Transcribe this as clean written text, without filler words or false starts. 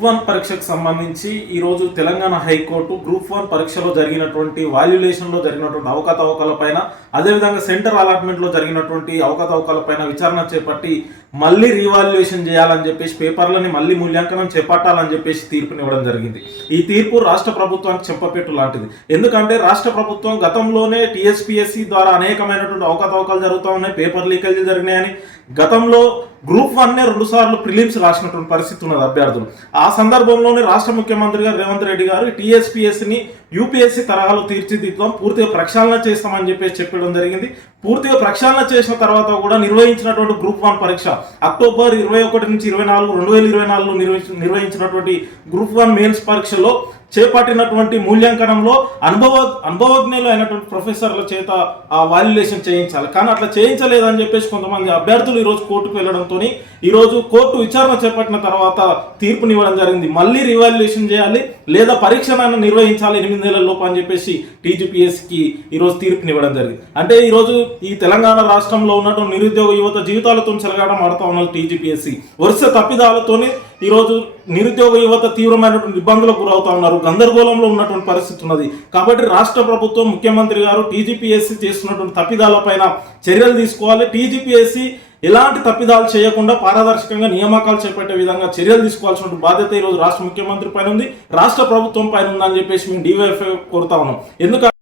Group 1 పరీక్షకు సంబంధించి ఈరోజు తెలంగాణ హైకోర్టు గ్రూప్ 1 పరీక్షలో జరిగినటువంటి వాల్యులేషన్లో జరిగినటువంటి అవకతవకలపైన, అదేవిధంగా సెంటర్ అలాట్మెంట్లో జరిగినటువంటి అవకతవకలపైన విచారణ చేపట్టి మళ్ళీ రీవాల్యుయేషన్ చేయాలని చెప్పేసి, పేపర్లని మళ్ళీ మూల్యాంకనం చేపట్టాలని చెప్పేసి తీర్పునివ్వడం జరిగింది. ఈ తీర్పు రాష్ట్ర ప్రభుత్వానికి చెంపపెట్టు లాంటిది. ఎందుకంటే రాష్ట్ర ప్రభుత్వం గతంలోనే టీఎస్పీఎస్సీ ద్వారా అనేకమైనటువంటి అవకతవకలు జరుగుతూ ఉన్నాయి, పేపర్ లీకేజీలు జరిగినాయని గతంలో గ్రూప్ 1నే 2 సార్లు ప్రిలిమ్స్ రాసినటువంటి పరిస్థితి ఉన్నది అభ్యర్థులు. ఆ సందర్భంలోనే రాష్ట్ర ముఖ్యమంత్రి గారు రేవంత్ రెడ్డి గారు టీఎస్పీఎస్సీని యూపీఎస్సీ తరహాలో తీర్చిదిద్దాం, పూర్తిగా ప్రక్షాళన చేస్తామని చెప్పడం జరిగింది. పూర్తిగా ప్రక్షాళన చేసిన తర్వాత కూడా నిర్వహించినటువంటి గ్రూప్ 1 పరీక్ష అక్టోబర్ 21 నుంచి 24, 2024లో నిర్వహించినటువంటి గ్రూప్ 1 మెయిన్స్ పరీక్షలో చేపట్టినటువంటి మూల్యాంకనంలో అనుభవజ్ఞులు అయినటువంటి ప్రొఫెసర్ల చేత ఆ వాల్యులేషన్ చేయించాలి. కానీ అట్లా చేయించలేదని చెప్పేసి కొంతమంది అభ్యర్థులు ఈరోజు కోర్టుకు వెళ్లడంతో ఈరోజు కోర్టు విచారణ చేపట్టిన తర్వాత తీర్పునివ్వడం జరిగింది. మళ్ళీ రివాల్యుయేషన్ చేయాలి లేదా పరీక్షను నిర్వహించాలి 8 నెలల లోపు అని చెప్పేసి టీజీపీఎస్సీకి ఈరోజు తీర్పునివ్వడం జరిగింది. అంటే ఈరోజు ఈ తెలంగాణ రాష్ట్రంలో ఉన్నటువంటి నిరుద్యోగ యువత జీవితాలతో చెలగాటం ఆడుతూ ఉన్నది టీజీపీఎస్సీ. వరుస తప్పిదాలతోనే ఈరోజు నిరుద్యోగ యువత తీవ్రమైనటువంటి ఇబ్బందులకు గురవుతా ఉన్నారు, గందరగోళంలో ఉన్నటువంటి పరిస్థితి ఉన్నది. కాబట్టి రాష్ట్ర ప్రభుత్వం, ముఖ్యమంత్రి గారు టీజీపీఎస్సీ చేస్తున్నటువంటి తప్పిదాలపైన చర్యలు తీసుకోవాలి. టీజీపీఎస్సీ ఎలాంటి తప్పిదాలు చేయకుండా పారదర్శకంగా నియామకాలు చేపట్టే విధంగా చర్యలు తీసుకోవాల్సిన బాధ్యత ఈరోజు రాష్ట్ర ముఖ్యమంత్రి పైన ఉంది, రాష్ట్ర ప్రభుత్వం పైన ఉందని చెప్పేసి మేము డివైఎఫ్ఐ కోరుతా ఉన్నాం. ఎందుకంటే